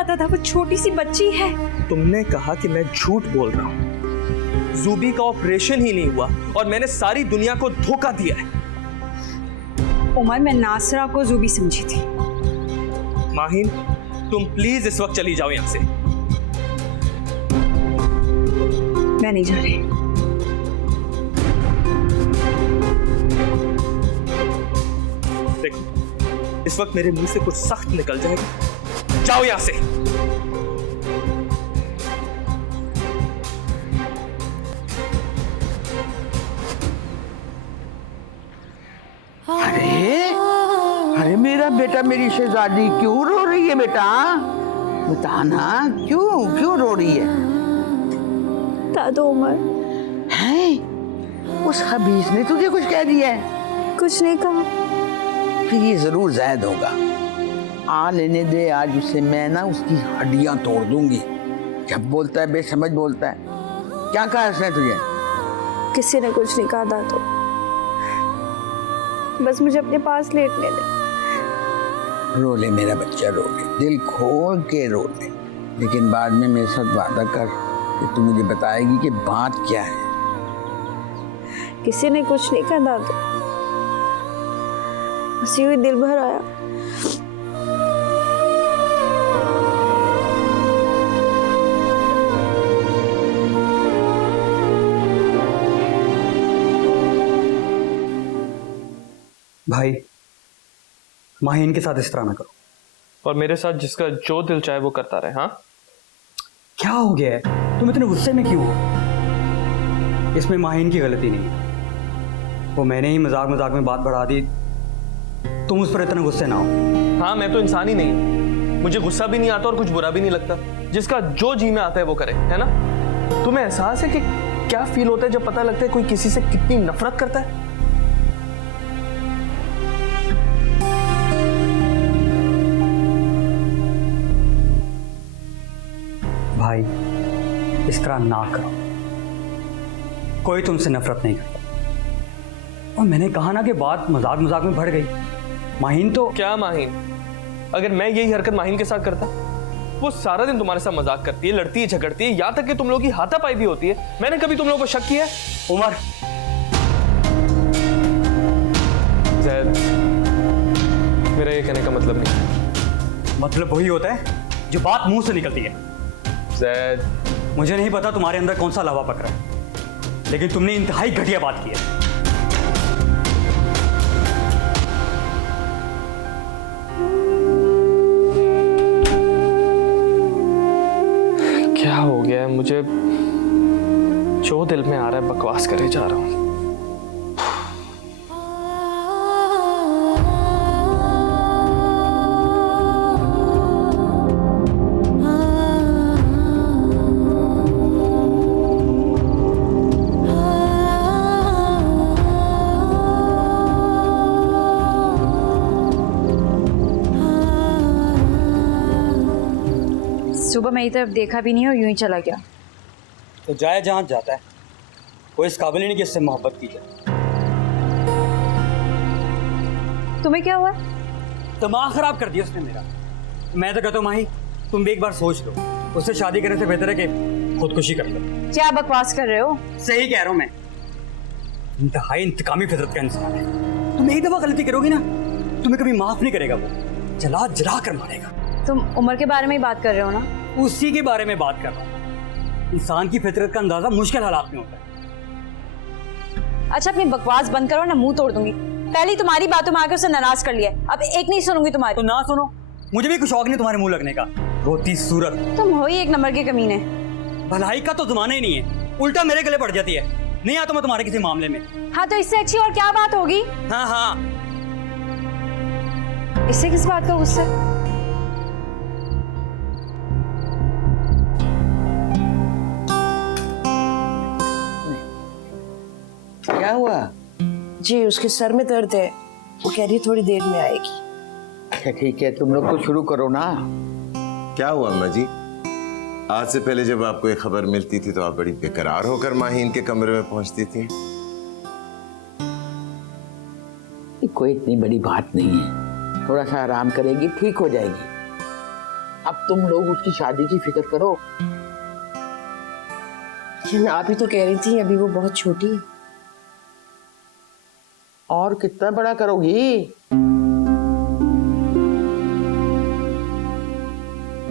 पता था वो छोटी सी बच्ची है? तुमने कहा कि मैं झूठ बोल रहा हूं। जूबी का ऑपरेशन ही नहीं हुआ और मैंने सारी दुनिया को धोखा दिया है। उमर, मैं नासरा को जूबी समझी थी। माहिन, तुम प्लीज इस वक्त चली जाओ यहां से। मैं नहीं जा रही। देखो, इस वक्त मेरे मुंह से कुछ सख्त निकल जाएगा। जाओ यहां से। अरे मेरा बेटा, मेरी शहजादी क्यों रो रही है बेटा? बताना, क्यों क्यों रो रही है? दादू, उमर हैं? उस खबीस ने तुझे कुछ कह दिया है? कुछ नहीं कहा। फिर ये जरूर जायद होगा। आ लेने दे, आज उसे मैं ना उसकी हड्डियां तोड़ दूंगी। जब बोलता है बेसमझ बोलता है। क्या कहा उसने तुझे? किसी ने कुछ नहीं कहा दादू, बस मुझे अपने पास लेटने दे। रो ले मेरा बच्चा, रो ले, दिल खोल के रो ले, लेकिन बाद में मेरे साथ वादा कर कि तू मुझे बताएगी कि बात क्या है। किसी ने कुछ नहीं कहा दादू, हंसी हुई दिल भर आया। भाई, माहिन के साथ इस तरह ना करो। और मेरे साथ जिसका जो दिल चाहे वो करता रहे। हाँ, क्या हो गया है? तुम इतने गुस्से में क्यों हो? इसमें माहिन की गलती नहीं है। वो मैंने ही मजाक मजाक में बात बढ़ा दी। तुम उस पर इतना गुस्से ना हो। हाँ, मैं तो इंसान ही नहीं हूं। मुझे गुस्सा भी नहीं आता और कुछ बुरा भी नहीं लगता। जिसका जो जी में आता है वो करे, है ना? तुम्हें एहसास है कि क्या फील होता है जब पता लगता है कोई किसी से कितनी नफरत करता है? भाई, इस तरह ना करो। कोई तुमसे नफरत नहीं करता। और मैंने कहा ना कि बात मजाक मजाक में बढ़ गई। माहिन तो क्या माहिन? अगर मैं यही हरकत माहिन के साथ करता, वो सारा दिन तुम्हारे साथ मजाक करती है, लड़ती है, झगड़ती है, यहां तक कि तुम लोगों की हाथापाई भी होती है। मैंने कभी तुम लोगों को शक किया है? उमर, ज़ैद, मेरा ये कहने का मतलब नहीं। मतलब वही होता है जो बात मुंह से निकलती है। ज़ैद, मुझे नहीं पता तुम्हारे अंदर कौन सा लावा पक रहा है, लेकिन तुमने इंतहाई घटिया बात की है। क्या हो गया है? मुझे जो दिल में आ रहा है बकवास करे जा रहा हूं। सुबह मेरी तरफ देखा भी नहीं और यूं ही चला गया। तो जाए जहां जाता है। कोई इस काबिल ही नहीं कि इससे मोहब्बत की जाए। तुम्हें क्या हुआ? दिमाग खराब कर दिया उसने मेरा। मैं तो कहता हूँ माही, तुम भी एक बार सोच लो। उससे शादी करने से बेहतर है कि खुदकुशी कर लो। क्या बकवास कर रहे हो? सही कह रहा हूँ मैं। इंतहाई इंतकामी फितरत का इंसान है। तुम एक दफा गलती करोगी ना, तुम्हें कभी माफ नहीं करेगा। वो जला जला कर मारेगा। तुम उमर के बारे में ही बात कर रहे हो ना? उसी के बारे में बात कर रहा हूँ। इंसान की फितरत का अंदाजा मुश्किल हालात में होता है। अच्छा, अपनी बकवास बंद करो ना, मुंह तोड़ दूंगी। पहले तुम्हारी बातों में आकर उसे नाराज कर लिया, अब एक नहीं सुनूंगी तुम्हारी। तो ना सुनो, मुझे भी कुछ शौक नहीं तुम्हारे मुंह लगने का। रोती सूरत, तुम हो ही एक नंबर के कमीने। भलाई का तो जमाना ही नहीं है, उल्टा मेरे गले पड़ जाती है। नहीं आता मैं तुम्हारे किसी मामले में। हाँ, तो इससे अच्छी और क्या बात होगी? हाँ हाँ, इससे किस बात का गुस्सा? क्या हुआ? जी, उसके सर में दर्द है, वो कह रही है थोड़ी देर में आएगी। अच्छा ठीक है, तुम लोग तो शुरू करो ना। क्या हुआ अम्मा जी? आज से पहले जब आपको ये खबर मिलती थी तो आप बड़ी बेकरार होकर माहीन के कमरे में पहुंचती थी। कोई इतनी बड़ी बात नहीं है, थोड़ा सा आराम करेगी ठीक हो जाएगी। अब तुम लोग उसकी शादी की फिक्र करो। लेकिन आप ही तो कह रही थी अभी वो बहुत छोटी है। और कितना बड़ा करोगी?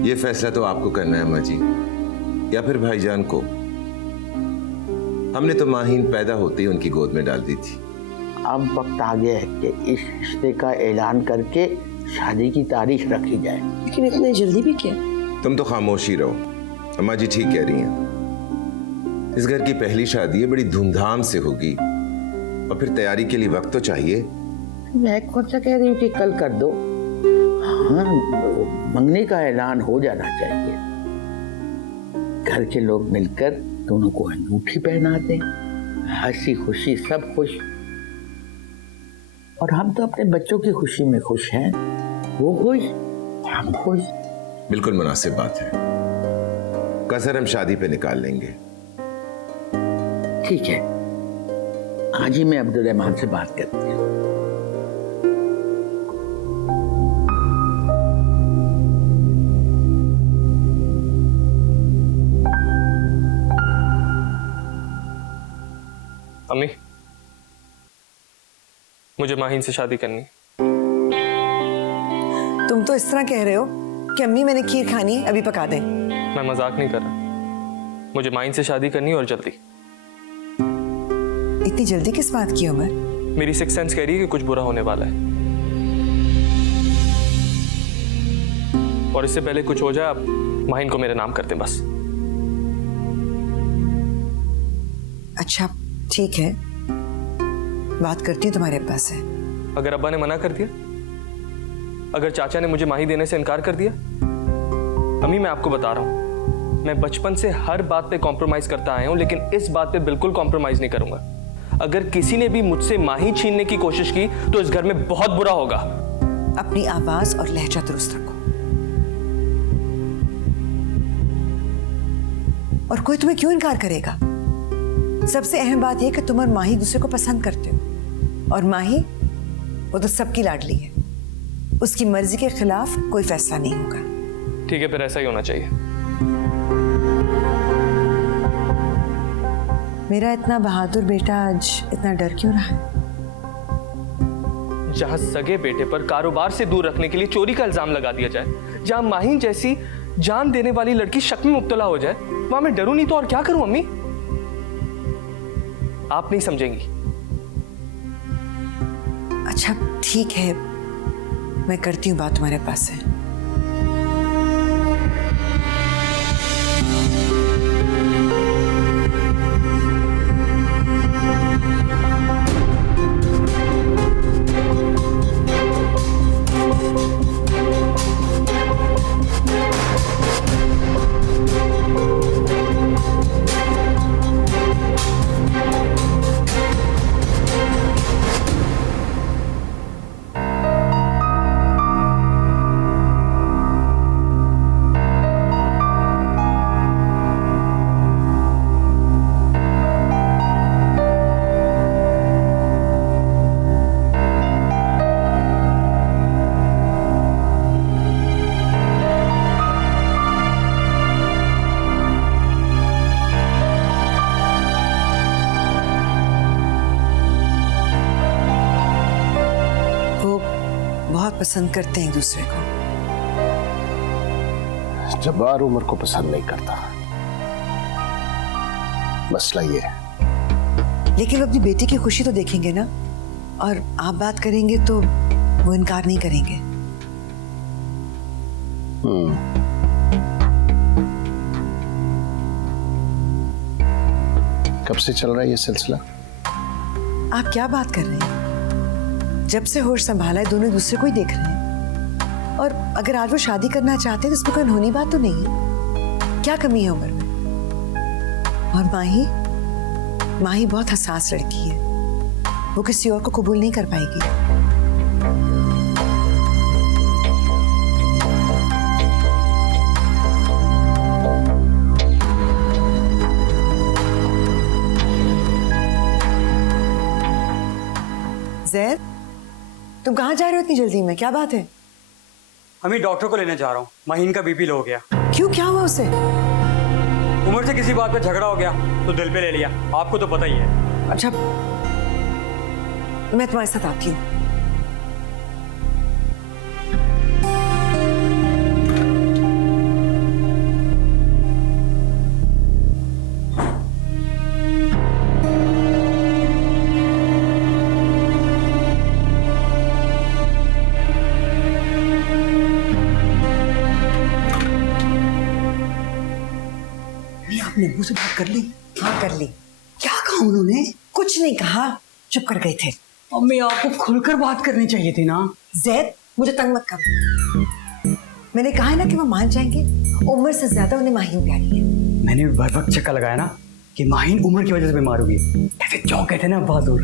ये फैसला तो आपको करना है अम्मा जी, या फिर भाईजान को। हमने तो माहीन पैदा होते ही उनकी गोद में डाल दी थी। अब वक्त आ गया है कि इस रिश्ते का ऐलान करके शादी की तारीख रखी जाए। लेकिन इतने जल्दी भी क्या? तुम तो खामोश ही रहो। अम्मा जी ठीक कह रही हैं। इस घर की पहली शादी है, बड़ी धूमधाम से होगी और फिर तैयारी के लिए वक्त तो चाहिए। मैं कौन सा कह रही हूँ कि कल कर दो। हाँ, मंगनी का ऐलान हो जाना चाहिए। घर के लोग मिलकर दोनों को अंगूठी पहना दें, हंसी खुशी सब खुश। और हम तो अपने बच्चों की खुशी में खुश हैं, वो खुश हम खुश। बिल्कुल मुनासिब बात है। कसर हम शादी पे निकाल लेंगे। ठीक है, आज ही मैं अब्दुल रहमान से बात करती हूँ। अम्मी, मुझे माहीन से शादी करनी है। तुम तो इस तरह कह रहे हो कि अम्मी मैंने खीर खानी है, अभी पका दें। मैं मजाक नहीं कर रहा। मुझे माहीन से शादी करनी है और जल्दी। इतनी जल्दी किस बात की उमर? मेरी सिक्स सेंस कह रही है कि कुछ बुरा होने वाला है, और इससे पहले कुछ हो जाए आप माहीन को मेरे नाम कर दें बस। अच्छा ठीक है, बात करती हूँ तुम्हारे अब्बा से। अगर अब्बा ने मना कर दिया, अगर चाचा ने मुझे माही देने से इनकार कर दिया? अम्मी मैं आपको बता रहा हूं, मैं बचपन से हर बात पे कॉम्प्रोमाइज करता आया हूं, लेकिन इस बात पे बिल्कुल कॉम्प्रोमाइज नहीं करूंगा। अगर किसी ने भी मुझसे माही छीनने की कोशिश की तो इस घर में बहुत बुरा होगा। अपनी आवाज और लहजा दुरुस्त रखो, और कोई तुम्हें क्यों इनकार करेगा? सबसे अहम बात यह कि तुम और माही दूसरे को पसंद करते हो, और माही वो तो सबकी लाडली है। उसकी मर्जी के खिलाफ कोई फैसला नहीं होगा। ठीक है, फिर ऐसा ही होना चाहिए। मेरा इतना बहादुर बेटा आज इतना डर क्यों रहा है? जहां सगे बेटे पर कारोबार से दूर रखने के लिए चोरी का इल्जाम लगा दिया जाए, जहां माहीन जैसी जान देने वाली लड़की शक में मुब्तला हो जाए, वहां मैं डरूं नहीं तो और क्या करूं अम्मी? आप नहीं समझेंगी। अच्छा ठीक है, मैं करती हूँ बात तुम्हारे पास से। बहुत पसंद करते हैं एक दूसरे को। जब्बार उमर को पसंद नहीं करता, मसला ये है। लेकिन वो अपनी बेटी की खुशी तो देखेंगे ना, और आप बात करेंगे तो वो इनकार नहीं करेंगे। कब से चल रहा है ये सिलसिला? आप क्या बात कर रहे हैं? जब से होश संभाला है दोनों एक दूसरे को ही देख रहे हैं। और अगर आज वो शादी करना चाहते हैं तो इसमें कोई अनहोनी बात तो नहीं है। क्या कमी है उम्र में? और माही बहुत हसास लड़की है, वो किसी और को कबूल नहीं कर पाएगी। ज़ैद, तुम कहाँ जा रहे हो इतनी जल्दी में? क्या बात है? अम्मी डॉक्टर को लेने जा रहा हूँ, माहीन का बीपी लो हो गया। क्यों, क्या हुआ उसे? उमर से किसी बात पे झगड़ा हो गया तो दिल पे ले लिया, आपको तो पता ही है। अच्छा, मैं तुम्हारे साथ आती हूँ। आपने अबू से बात कर ली? हाँ, कर ली। क्या कहा उन्होंने? कुछ नहीं कहा, चुप कर गए थे। अम्मी आपको खुलकर बात करनी चाहिए थी ना। जैद, मुझे तंग मत करो। मैंने कहा है ना कि वो मान जाएंगे। उम्र से ज्यादा उन्हें माहीन प्यारी है। मैंने भर वक्त चक्का लगाया ना कि माहीन उम्र की वजह से बीमार होगी। ऐसे क्यों कहते ना बहादुर।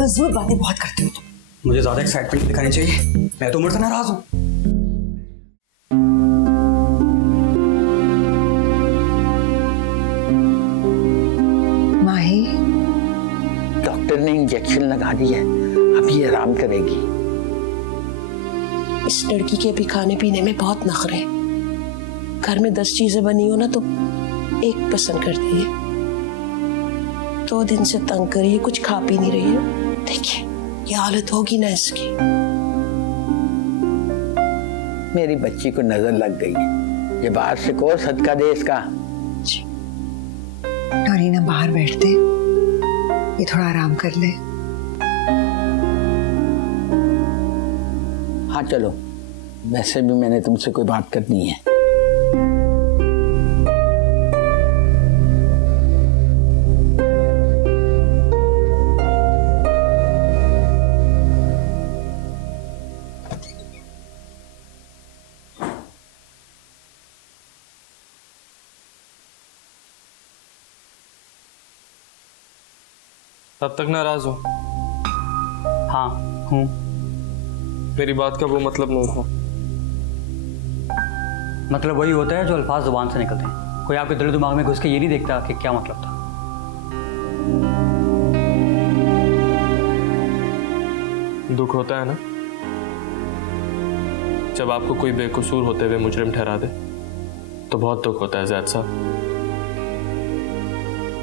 फजूल बातें बहुत करते हो तुम। मुझे ज्यादा एक्साइटमेंट दिखानी चाहिए, मैं तो उम्र से नाराज हूँ। माही, डॉक्टर ने इंजेक्शन लगा दिया है, अब ये आराम करेगी। इस लड़की के अभी खाने पीने में बहुत नखरे। घर में 10 चीजें बनी हो ना तो एक पसंद करती है। 2 दिन से तंग करिए, कुछ खा पी नहीं रही है। देखिए ये हालत होगी ना इसकी। मेरी बच्ची को नजर लग गई है, ये बाहर से को सदका दे इसका। नौरीना बाहर बैठते, ये थोड़ा आराम कर ले। हाँ चलो, वैसे भी मैंने तुमसे कोई बात करनी है। तब तक नाराज हो? हाँ हूँ। मेरी बात का वो मतलब नहीं था। मतलब वही होता है जो अल्फाज जुबान से निकलते हैं। कोई आपके दिल दिमाग में घुस के ये नहीं देखता कि क्या मतलब था। दुख होता है ना जब आपको कोई बेकसूर होते हुए मुजरिम ठहरा दे, तो बहुत दुख होता है ज़ैद साहब।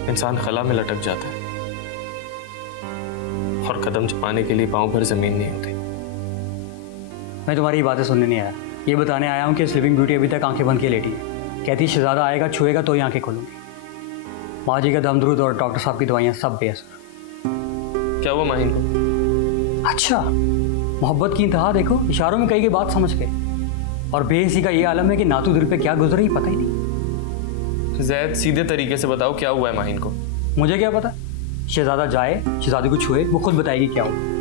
इंसान खला में लटक जाता है और कदम छुपाने के लिए पांव भर जमीन नहीं होती। मैं तुम्हारी ये बातें सुनने नहीं आया, ये बताने आया हूँ कि स्लीपिंग ब्यूटी अभी तक आंखें बंद किए लेटी है। कहती शहजादा आएगा, छुएगा तो ही आंखें खोलूंगी। माँ जी का दमदरूद और डॉक्टर साहब की दवाइयाँ सब बेअसर। क्या वो माहीन को? अच्छा, मोहब्बत की इंतहा देखो, इशारों में कही गई बात समझ के। और बेहसी का ये आलम है कि नातू दिल पे क्या गुजर रही पता ही नहीं। ज़ैद सीधे तरीके से बताओ क्या हुआ है माहीन को? मुझे क्या पता। शहजादा जाए, शहजादी को छुए, वो खुद बताएगी क्या हुआ।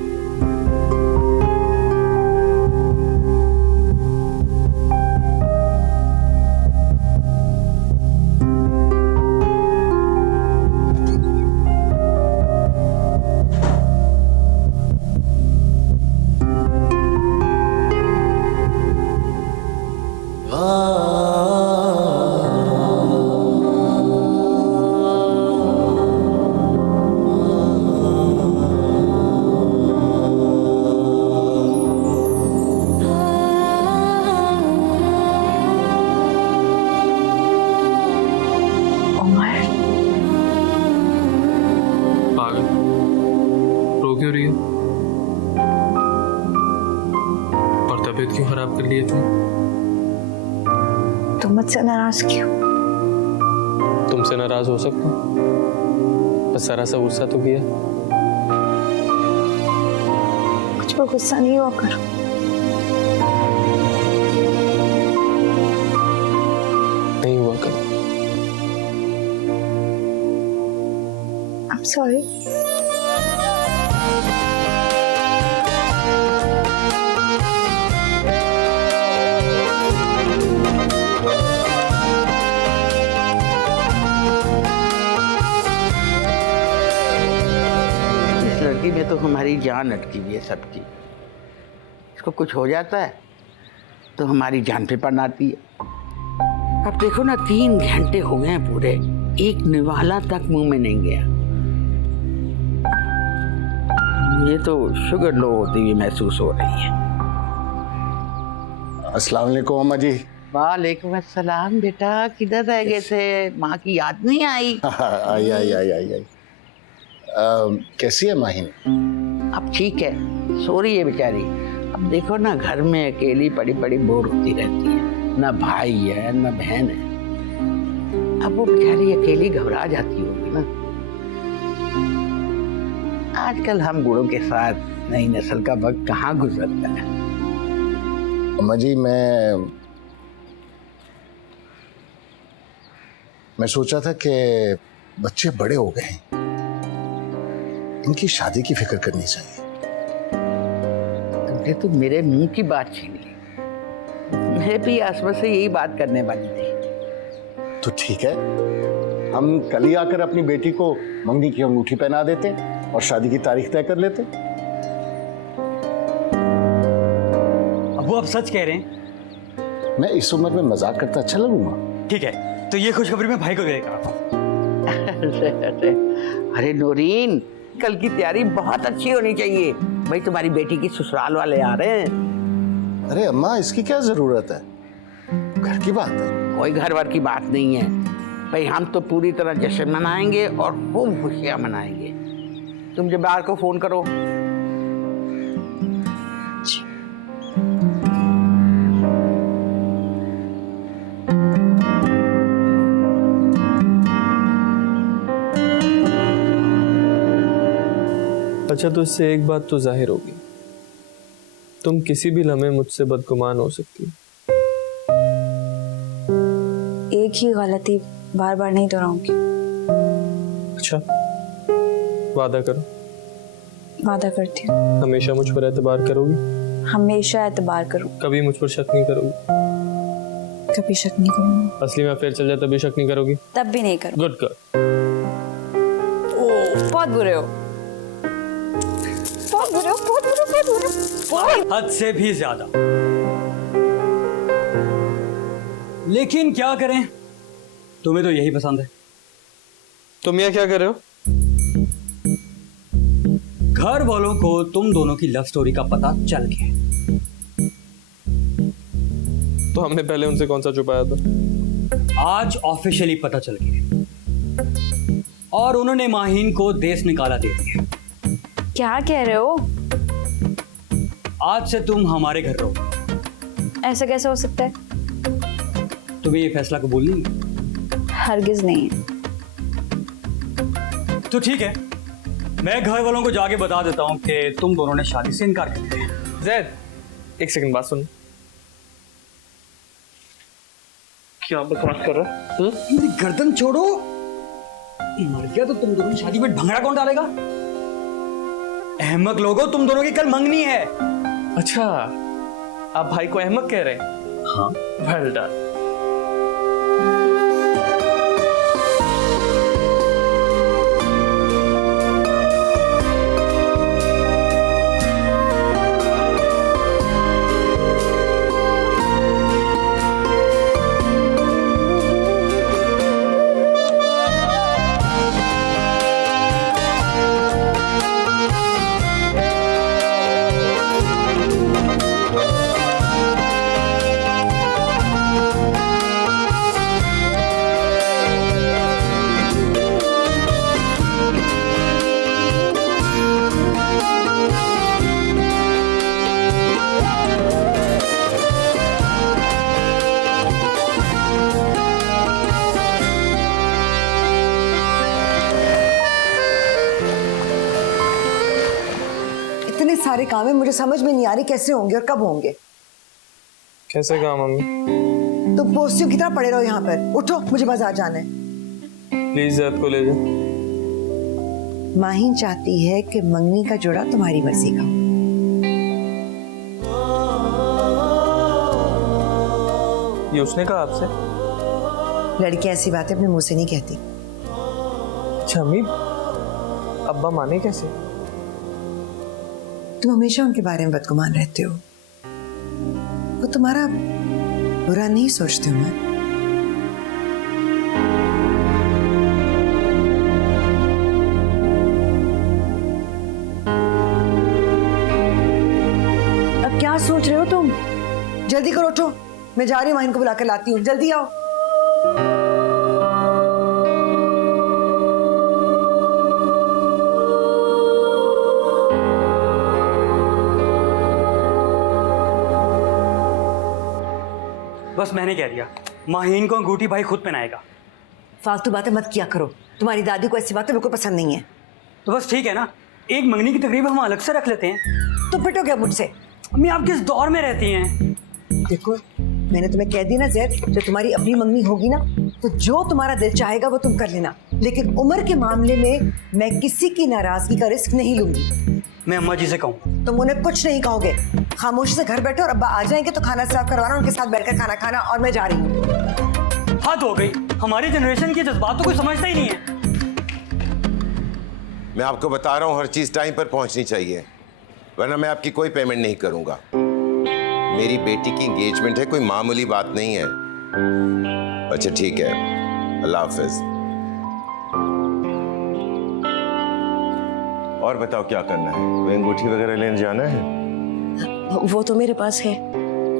क्यों खराब कर लिए तुम? तुम मुझसे नाराज क्यों? तुमसे नाराज हो सकता हूँ, बस जरा सा गुस्सा तो किया। कुछ पर गुस्सा नहीं हुआ करो। नहीं हुआ करो। I'm sorry. में तो हमारी जान अटकी हुई है सबकी। इसको कुछ हो जाता है तो हमारी जान पे पड़ आती है। अब देखो ना, 3 घंटे हो गए हैं पूरे, एक निवाला तक मुंह में नहीं गया। ये तो शुगर लो होती हुई महसूस हो रही है। अस्सलाम वालेकुम अम्मा जी। वालेकुम अस्सलाम बेटा, किधर रह गए थे? माँ की याद नहीं आई? आई आई आई आई आई। कैसी है माहिन? अब ठीक है, सो रही है बेचारी। अब देखो ना, घर में अकेली पड़ी पड़ी बोर होती रहती है, ना भाई है ना बहन है। अब वो बेचारी अकेली घबरा जाती होगी ना। आजकल हम बूढ़ों के साथ नई नस्ल का वक्त कहाँ गुजरता है। अम्मा जी मैं सोचा था कि बच्चे बड़े हो गए हैं, इनकी शादी की फिक्र करनी चाहिए। तुमने तो मेरे मुंह की बात छीन ली। मैं भी आसपास से यही बात करने वाली थी। तो ठीक है, हम कल ही आकर अपनी बेटी को मंगनी की अंगूठी पहना देते और शादी की तारीख तय कर लेते। अब वो आप सच कह रहे हैं? मैं इस उम्र में मजाक करता अच्छा लगूंगा? ठीक है, तो ये खुशखबरी मैं भाई को देगा। अरे नूरीन, कल की तैयारी बहुत अच्छी होनी चाहिए। भाई तुम्हारी बेटी की ससुराल वाले आ रहे हैं। अरे अम्मा, इसकी क्या जरूरत है, घर की बात है। कोई घर वर की बात नहीं है भाई, हम तो पूरी तरह जश्न मनाएंगे और खूब खुशियां मनाएंगे। तुम जब्बार को फोन करो। अच्छा, तो इससे एक बात तो जाहिर होगी, तुम किसी भी लम्हे मुझसे बदगुमान हो सकती हो। एक ही गलती बार बार नहीं दोहराऊंगी। अच्छा, वादा करो। वादा करती हूँ। हमेशा मुझ पर एतबार करोगी? हमेशा एतबार करूँ। कभी मुझ पर शक नहीं करोगी? कभी शक नहीं करूँगी। असली में अफेयर चल जाए तभी शक नहीं करोगी? तब भी नहीं करूँ। Good girl. बहुत बुरे हो, बहुत बुरे हो, बहुत बुरे हो, बहुत बुरे हो। हद से भी ज्यादा। लेकिन क्या करें, तुम्हें तो यही पसंद है। तुम यहाँ क्या कर रहे हो? घर वालों को तुम दोनों की लव स्टोरी का पता चल गया। तो हमने पहले उनसे कौन सा छुपाया था? आज ऑफिशियली पता चल गया और उन्होंने माहीन को देश निकाला दे दिया। क्या कह रहे हो? आज से तुम हमारे घर रहो। ऐसा कैसे हो सकता है? तुम्हें ये फैसला कबूल नहीं है? हरगिज नहीं है। तो ठीक है, मैं घर वालों को जाके बता देता हूँ कि तुम दोनों ने शादी से इनकार कर दिया। जैद, एक सेकंड बात सुन। क्या बकवास कर रहा है? मेरी गर्दन छोड़ो। मर गया तो तुम दोनों की शादी में भंगड़ा कौन डालेगा? अहमक लोगों, तुम दोनों की कल मंगनी है। अच्छा, आप भाई को अहमक कह रहे हैं? हाँ। Well done. इतने सारे काम है, मुझे समझ में नहीं आ रही कैसे होंगे और कब होंगे। कैसे काम मम्मी? तो पोस्टियों की तरह पड़े रहो यहाँ पर। उठो, मुझे बाजार जाना है। प्लीज जैद को ले जाओ। माहीन चाहती है कि मंगनी का जोड़ा तुम्हारी मर्जी का हो। ये उसने कहा आपसे? लड़कियां ऐसी बातें अपने मुंह से नहीं कहती। अच्छा अम्मी, अब्बा माने कैसे? तुम हमेशा उनके बारे में बदगुमान रहते हो। वो तुम्हारा बुरा नहीं सोचते हो। मैं अब क्या सोच रहे हो तुम? जल्दी करो, उठो, मैं जा रही हूँ, माहिन को बुला कर लाती हूँ, जल्दी आओ। बस मैंने कह दिया, माहीन को अंगूठी भाई खुद पहनाएगा। फालतू बातें मत किया करो, तुम्हारी दादी को ऐसी बातें बिल्कुल पसंद नहीं है। तो बस ठीक है ना, एक मंगनी की तकरीब हम अलग से रख लेते हैं। तो पिटो क्या मुझसे? अम्मी आप किस दौर में रहती हैं? देखो, मैंने तुम्हें कह दी ना जैद, जब तुम्हारी अपनी मंगनी होगी ना तो जो तुम्हारा दिल चाहेगा वो तुम कर लेना, लेकिन उम्र के मामले में मैं किसी की नाराजगी का रिस्क नहीं लूंगी। मैं अम्मा जी से कहूँ? तुम उन्हें कुछ नहीं कहोगे, खामोशी से घर बैठो और अब्बा आ जाएंगे तो खाना सर्व करवाना, उनके साथ बैठकर खाना खाना, और मैं जा रही हूँ। हद हो गई, हमारी जनरेशन के जज्बात तो कोई समझता ही नहीं है। मैं आपको बता रहा हूं, हर चीज टाइम पर पहुंचनी चाहिए, वरना मैं आपकी कोई पेमेंट नहीं करूंगा। मेरी बेटी की एंगेजमेंट है, कोई मामूली बात नहीं है। अच्छा ठीक है, अल्लाह हाफिज। और बताओ क्या करना है? कोई अंगूठी वगैरह लेने जाना है? वो तो मेरे पास है।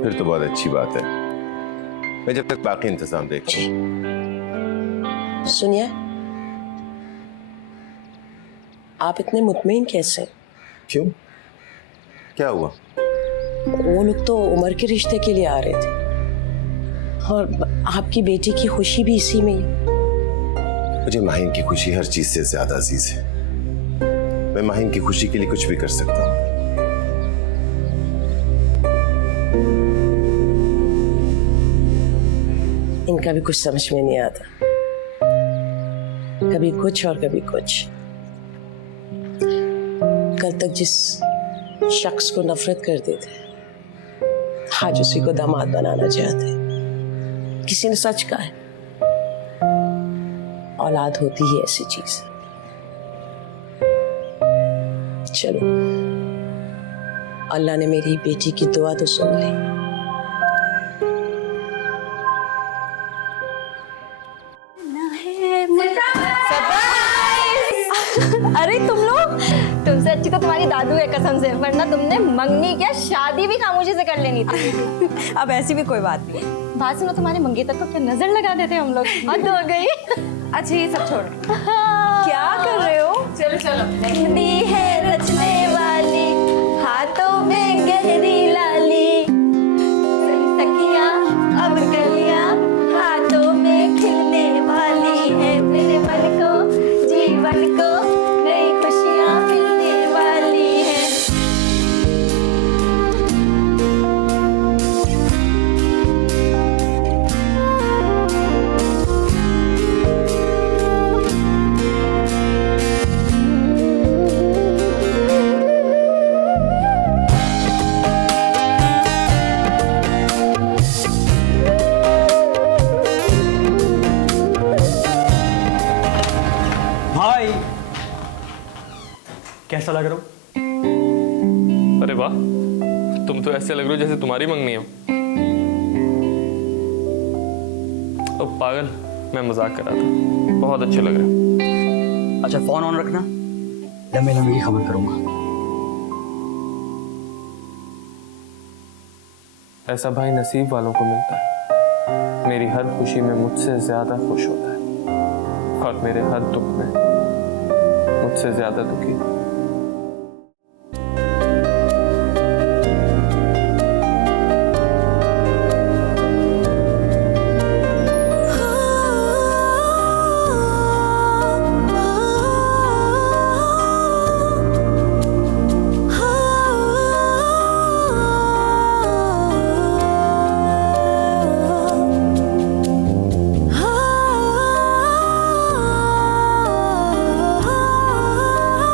फिर तो बहुत अच्छी बात है, मैं जब तक बाकी इंतजाम देखता हूं। सुनिए, आप इतने मुतमईन कैसे? क्यों, क्या हुआ? वो लोग तो उमर के रिश्ते के लिए आ रहे थे और आपकी बेटी की खुशी भी इसी में है। मुझे माहिन की खुशी हर चीज से ज्यादा अजीज है। मैं माहिन की खुशी के लिए कुछ भी कर सकता हूँ। इनका भी कुछ समझ में नहीं आता, कभी कुछ और कभी कुछ। कल तक जिस शख्स को नफरत करते थे, आज उसी को दामाद बनाना चाहते। किसी ने सच कहा है, औलाद होती ही ऐसी चीज। चलो, अल्लाह ने मेरी बेटी की दुआ तो सुन ली। अरे तुम लोग, तुमसे अच्छी तो तुम्हारी दादू है कसम से, वरना तुमने मंगनी क्या शादी भी खामोशी से कर लेनी थी। अब ऐसी भी कोई बात नहीं। बात सुनो, तुम्हारे मंगेतर को क्या नजर लगा देते हम लोग, हद हो गई। अच्छा ये सब छोड़ो, क्या कर रहे हो? चलो चलो। मेहंदी है रचने वाली, हाथों में गहरी लाली, सखियां अब गलियां हाथों में खिलने वाली है, मेरे मन को जीवन को नई खुशियां मिलने वाली है। भाई कैसा लग रहा हूँ? अरे वाह, तुम तो ऐसे लग रहे हो जैसे तुम्हारी मंगनी हो। ओ पागल, मैं मजाक कर रहा था, बहुत अच्छे लग रहे हो। अच्छा फोन ऑन रखना, लम्बे लम्बे की खबर करूंगा। ऐसा भाई नसीब वालों को मिलता है। मेरी हर खुशी में मुझसे ज्यादा खुश होता है और मेरे हर दुख में मुझसे ज्यादा दुखी।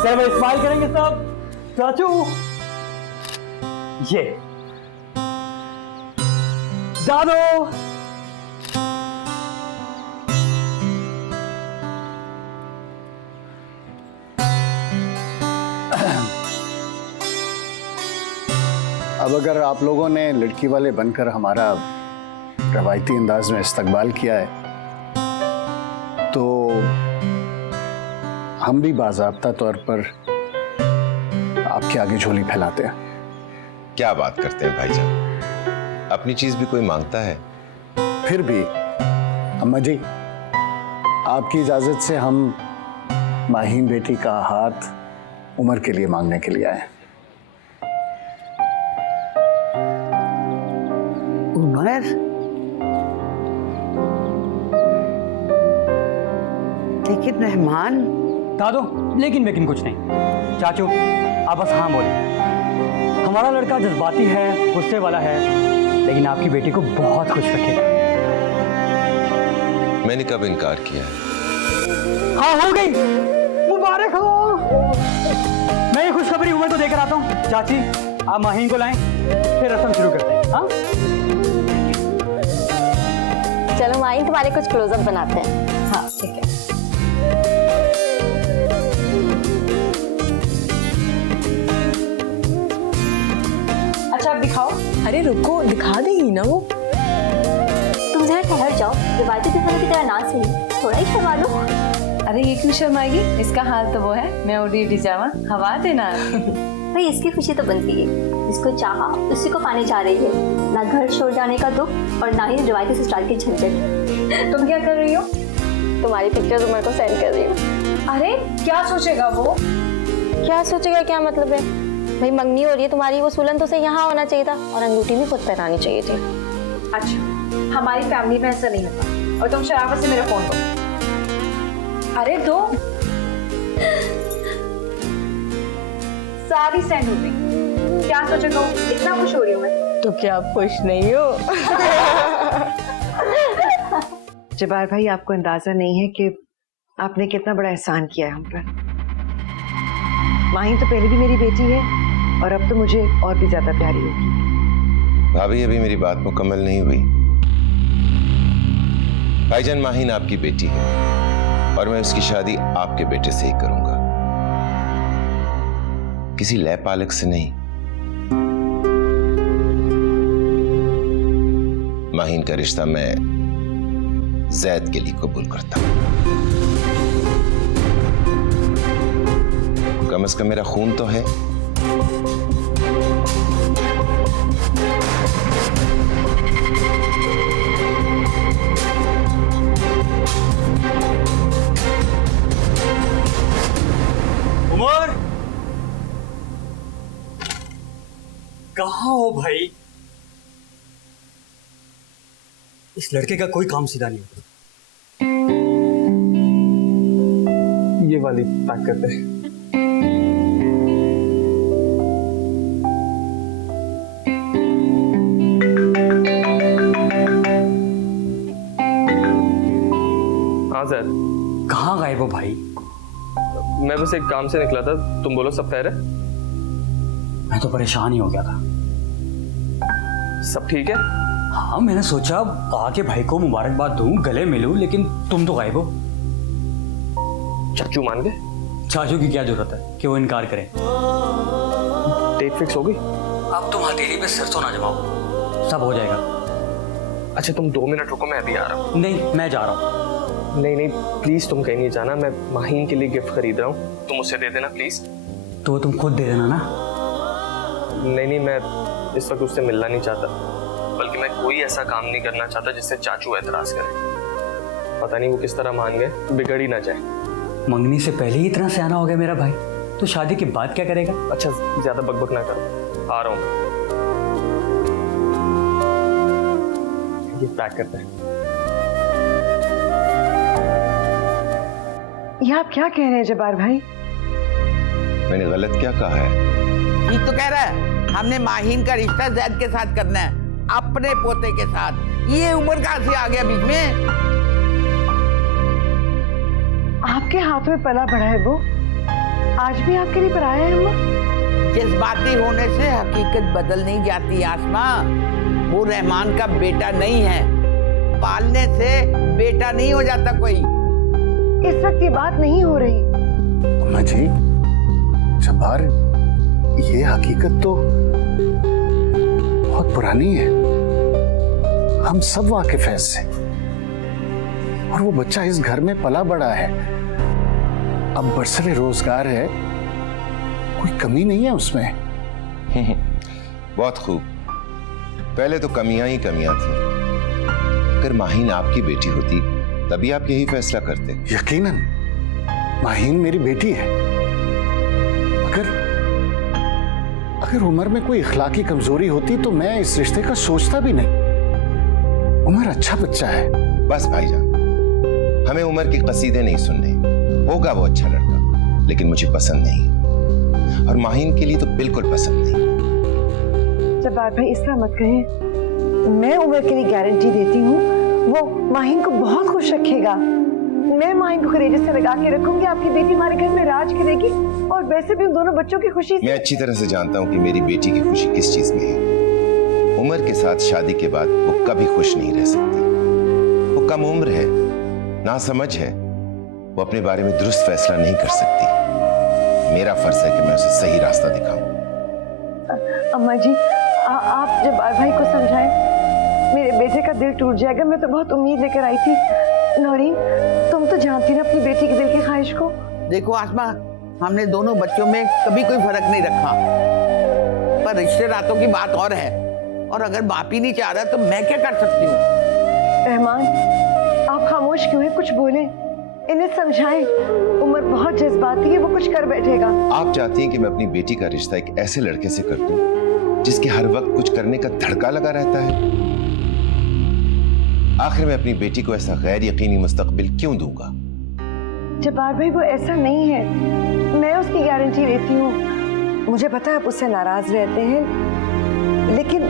चलो स्माइल करेंगे सब। चाचू ये दादू, अब अगर आप लोगों ने लड़की वाले बनकर हमारा रवायती अंदाज में इस्तकबाल किया है तो हम भी बाज़ाब्ता तौर पर आपके आगे झोली फैलाते हैं। क्या बात करते हैं भाईजान, अपनी चीज भी कोई मांगता है। फिर भी अम्मा जी, आपकी इजाजत से हम माहीन बेटी का हाथ उमर के लिए मांगने के लिए आए। उमर, लेकिन मेहमान। दादो, लेकिन कुछ नहीं। चाचू, आप बस हाँ बोले। हमारा लड़का जज्बाती है, गुस्से वाला है, लेकिन आपकी बेटी को बहुत खुश रखेगा। मैंने कब इनकार किया है? हाँ, हो गई। मुबारक हो। मैं ये खुशखबरी उमर को देकर आता हूँ। चाची, आप माहीन को लाएं, फिर रस्म शुरू करते हैं। हाँ? चलो माहीन, तुम्हारे कुछ क्लोजअप बनाते हैं। हाँ ठीक है। अच्छा, आप दिखाओ। अरे रुको, दिखा देगी ना वो। तुम जरा ठहर जाओ, रिवायती दिखाने की तरह ना सही, थोड़ा ही शर्मा लो। अरे ये क्यों शर्माएगी? इसका हाल तो वो है, मैं ओढ़ी डिजामा हवा देना। भाई इसकी खुशी तो बनती है, जिसको चाहा उसी को पाने जा रही है, ना घर छोड़ जाने का दुख और ना ही रिवायती ससुराल की झंझट। तुम क्या कर रही हो? तुम्हारी पिक्चर तुम्हारे को सेंड कर रही हूँ। अरे क्या सोचेगा वो? क्या सोचेगा, क्या मतलब है? भाई मंगनी हो रही है तुम्हारी, वो सुलन तो से यहाँ होना चाहिए था और अंगूठी भी खुद पहनानी चाहिए थी। अच्छा, हमारी फैमिली में ऐसा नहीं होता और तुम शराफत से मेरा फोन दो। अरे दो। सारी सेंड हो गई। क्या सोचेगा वो? इतना खुश हो रही हूँ मैं। तो क्या खुश नहीं हो? जब्बार भाई, आपको अंदाजा नहीं है कि आपने कितना बड़ा एहसान किया है हम पर। माहीन तो पहले भी मेरी बेटी है और अब तो मुझे और भी ज्यादा प्यारी होगी। भाभी, अभी मेरी बात मुकम्मल नहीं हुई। भाईजान, माहीन आपकी बेटी है और मैं उसकी शादी आपके बेटे से ही करूंगा, किसी लैपालक से नहीं। माहीन का रिश्ता मैं जैद के लिए कबूल करता हूं। कम से कम मेरा खून तो है। उमर, कहाँ हो भाई? इस लड़के का कोई काम सीधा नहीं होता। ये वाली पैक करते हैं। हाँ सर। कहाँ गए वो भाई? मैं बस एक काम से निकला था। तुम बोलो, सब खैर है? मैं तो परेशान ही हो गया था। सब ठीक है? हाँ, मैंने सोचा आके भाई को मुबारकबाद दूं, गले मिलूं, लेकिन तुम तो गायब हो। चाचू मान गए? चाचू की क्या जरूरत है कि वो इनकार करें? डेट फिक्स हो गई? अब तुम हथेली पे सरसों ना जमाओ, सब हो जाएगा। अच्छा तुम 2 मिनट रुको, मैं अभी आ रहा हूँ। नहीं, मैं जा रहा हूँ। नहीं प्लीज, तुम कहीं नहीं जाना। मैं माहीन के लिए गिफ्ट खरीद रहा हूँ, तुम उसे दे देना प्लीज। तो तुम खुद दे देना ना। नहीं, मैं इस वक्त उससे मिलना नहीं चाहता, बल्कि मैं कोई ऐसा काम नहीं करना चाहता जिससे चाचू एतराज करे। पता नहीं वो किस तरह मान गए, बिगड़ ही ना जाए। मंगनी से पहले ही इतना सियाना हो गया मेरा भाई, तो शादी के बाद क्या करेगा? अच्छा ज्यादा बकबक ना करो, आ रहा हूँ। ये पैक करते हैं। ये आप क्या कह रहे हैं जब्बार भाई? मैंने गलत क्या कहा है? ठीक तो कह रहा है। हमने माहीन का रिश्ता जैद के साथ करना है, अपने पोते के साथ। ये उम्र कहां से आ गया बीच में? आपके हाथ में पला बढ़ा है वो, आज भी आपके लिए पराया है अम्मा। जज्बाती होने से हकीकत बदल नहीं जाती आसमा। वो रहमान का बेटा नहीं है, पालने से बेटा नहीं हो जाता कोई। इस वक्त ये बात नहीं हो रही। अम्मा जी, जब्बार, ये हकीकत तो बहुत पुरानी है, हम सब वाकिफ हैं इससे। और वो बच्चा इस घर में पला बड़ा है, अब बरसरे रोजगार है, कोई कमी नहीं है उसमें। बहुत खूब। पहले तो कमियां ही कमियां थी। अगर माहीन आपकी बेटी होती तभी आप यही फैसला करते। यकीनन माहीन मेरी बेटी है। अगर उमर में कोई इखलाकी कमजोरी होती तो मैं इस रिश्ते का सोचता भी नहीं। उमर अच्छा बच्चा है। बस भाईजान, हमें उमर के कसीदे नहीं सुनने। होगा वो अच्छा लड़का, लेकिन मुझे पसंद नहीं, और माहीन के लिए तो बिल्कुल पसंद नहीं। जब्बार भाई इस तरह मत कहें। मैं उमर के लिए गारंटी देती हूँ, वो माहीन को बहुत खुश रखेगा। मैं माहीन को कलेजे से लगा के रखूंगी। आपकी बेटी हमारे घर में राज करेगी, और वैसे भी उन दोनों बच्चों की खुशी मैं अच्छी तरह से जानता हूँ कि मेरी बेटी की खुशी किस चीज में है। उमर के साथ शादी के बाद वो कभी खुश नहीं रह सकती। वो कम उम्र है, नासमझ है, वो अपने बारे में दुरुस्त फैसला नहीं कर सकती। मेरा फर्ज है कि मैं उसे सही रास्ता दिखाऊं। अम्मा जी, आप जब्बार भाई को समझाएं। मेरे बेटे का दिल टूट जाएगा। मैं तो बहुत उम्मीद लेकर आई थी। नौरीन, तुम तो जानती ना अपनी बेटी के दिल की ख्वाहिश को। देखो आसमा, हमने दोनों बच्चों में कभी कोई फर्क नहीं रखा, पर रिश्ते नातों की बात और है। और अगर बाप ही नहीं चाह रहा तो मैं क्या कर सकती हूँ? रहमान, आप खामोश क्यों हैं? कुछ बोले, इन्हें समझाएं। उमर बहुत जज्बाती है, वो कुछ कर बैठेगा। आप चाहती हैं कि मैं अपनी बेटी का रिश्ता एक ऐसे लड़के से कर दूं जिसके हर वक्त कुछ करने का धड़का लगा रहता है? आखिर मैं अपनी बेटी को ऐसा गैर यकीनी मुस्तकबिल क्यों दूंगा? जब्बार भाई, वो ऐसा नहीं है। मैं उसकी गारंटी लेती हूँ। मुझे पता है आप उससे नाराज रहते हैं, लेकिन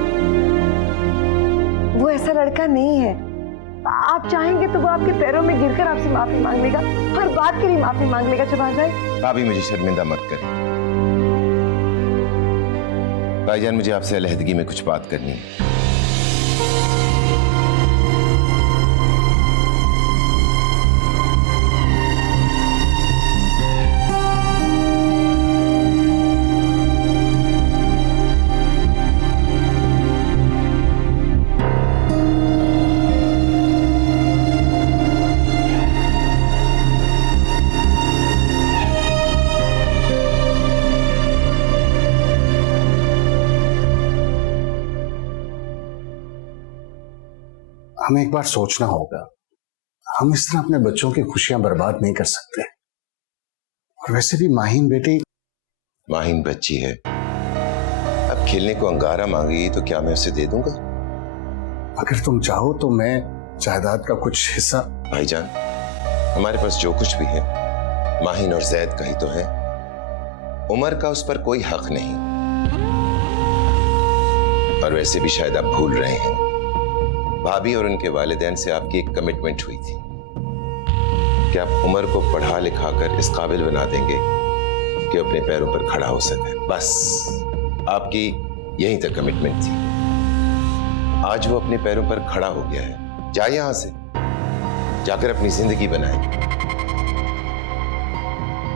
वो ऐसा लड़का नहीं है। आप चाहेंगे तो वो आपके पैरों में गिरकर आपसे माफी मांग लेगा, हर बात के लिए माफी मांग लेगा। जब्बार भाई, भाभी मुझे शर्मिंदा मत करें। भाईजान, मुझे आपसे अलहदगी में कुछ बात करनी है। हमें एक बार सोचना होगा। हम इस तरह अपने बच्चों की खुशियां बर्बाद नहीं कर सकते। और वैसे भी माहीन बच्ची है, अब खेलने को अंगारा मांगेगी तो क्या मैं उसे दे दूंगा? अगर तुम चाहो तो मैं जायदाद का कुछ हिस्सा। भाईजान, हमारे पास जो कुछ भी है माहीन और जैद का ही तो है। उमर का उस पर कोई हक नहीं। और वैसे भी शायद आप भूल रहे हैं, भाभी और उनके वालिदैन से आपकी एक कमिटमेंट हुई थी कि आप उमर को पढ़ा लिखा कर इस काबिल बना देंगे कि अपने पैरों पर खड़ा हो सके। बस आपकी यहीं तक कमिटमेंट थी। आज वो अपने पैरों पर खड़ा हो गया है। जाए यहां से, जाकर अपनी जिंदगी बनाए।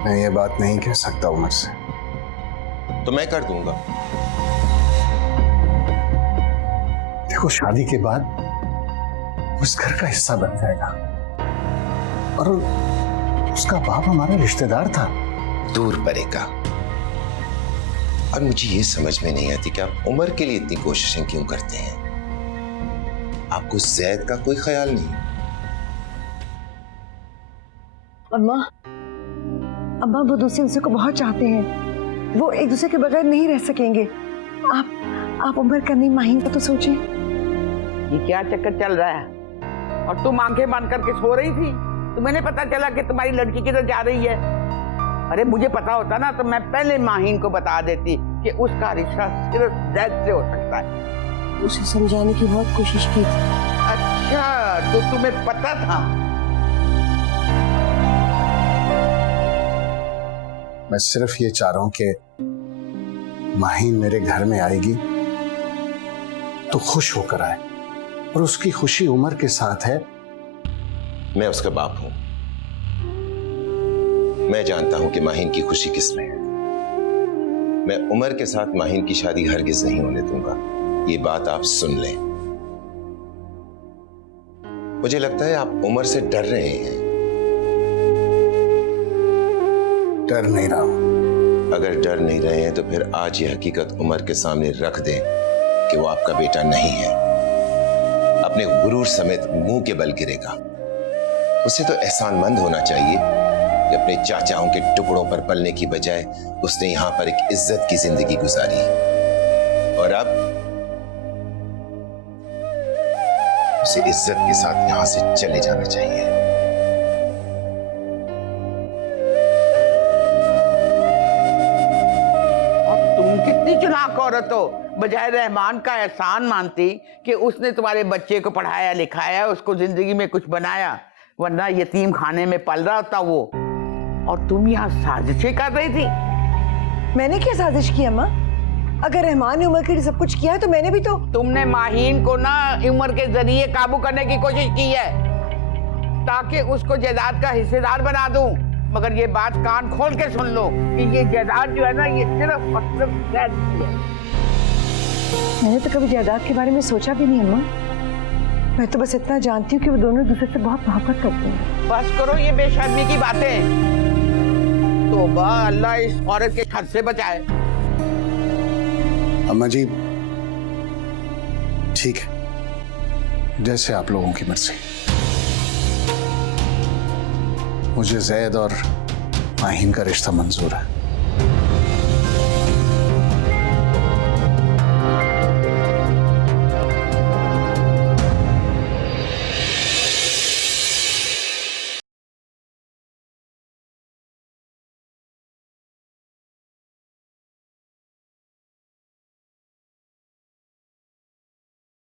मैं ये बात नहीं कह सकता उमर से। तो मैं कर दूंगा। देखो, शादी के बाद उस घर का हिस्सा बन जाएगा, और उसका बाप हमारा रिश्तेदार था। दूर पड़ेगा। और मुझे ये समझ में नहीं आती कि आप उमर के लिए इतनी कोशिशें क्यों करते हैं? आपको जैद का कोई ख्याल नहीं? अम्मा, वो दूसरे को बहुत चाहते हैं। वो एक दूसरे के बगैर नहीं रह सकेंगे। आप उमर का नहीं, माहीन का तो सोचें। ये क्या चक्कर चल रहा है? और तुम आंखें बंद करके सो रही थी? तुम्हें नहीं पता चला कि तुम्हारी लड़की किधर जा रही है? अरे मुझे पता होता ना तो मैं पहले माहीन को बता देती कि उसका रिश्ता सिर्फ जैद से हो सकता है। उसे समझाने की बहुत कोशिश की थी। अच्छा, तो तुम्हें पता था? मैं सिर्फ ये चाह रहा हूं कि माहीन मेरे घर में आएगी तो खुश होकर आए, और उसकी खुशी उमर के साथ है। मैं उसका बाप हूं। मैं जानता हूं कि माहीन की खुशी किसमें है। मैं उमर के साथ माहीन की शादी हरगिज नहीं होने दूंगा। ये बात आप सुन लें। मुझे लगता है आप उमर से डर रहे हैं। डर नहीं रहा हूं। अगर डर नहीं रहे हैं तो फिर आज ये हकीकत उमर के सामने रख दें कि वो आपका बेटा नहीं है, अपने गुरूर समेत मुंह के बल गिरेगा। उसे तो एहसानमंद होना चाहिए कि अपने चाचाओं के टुकड़ों पर पलने की बजाय उसने यहां पर एक इज्जत की जिंदगी गुजारी, और अब उसे इज्जत के साथ यहां से चले जाना चाहिए। तुम कितनी चालाक औरत हो, बजाय रहमान का एहसान मानती कि उसने तुम्हारे बच्चे को पढ़ाया लिखाया, उसको जिंदगी में कुछ बनाया, वरना यतीम खाने में पल रहा था वो, और तुम यहाँ साजिशें कर रही थी। मैंने क्या साजिश की अम्मा? अगर रहमान ने उमर के लिए सब कुछ किया है तो मैंने भी तो। तुमने माहीन को ना उमर के जरिए काबू करने की कोशिश की है ताकि उसको जायदाद का हिस्सेदार बना दूं, मगर ये बात कान खोल के सुन लो कि ये जायदाद जो है ना, ये सिर्फ और सिर्फ जैद की है। मैंने तो कभी जायदाद के बारे में सोचा भी नहीं अम्मा। मैं तो बस इतना जानती हूँ कि वो दोनों दूसरे से बहुत मोहब्बत करते हैं। बस करो ये बेशर्मी की बातें। तौबा, अल्लाह इस औरत के खत से बचाए। अम्मा जी ठीक है, जैसे आप लोगों की मर्जी। मुझे जैद और माहीन का रिश्ता मंजूर है।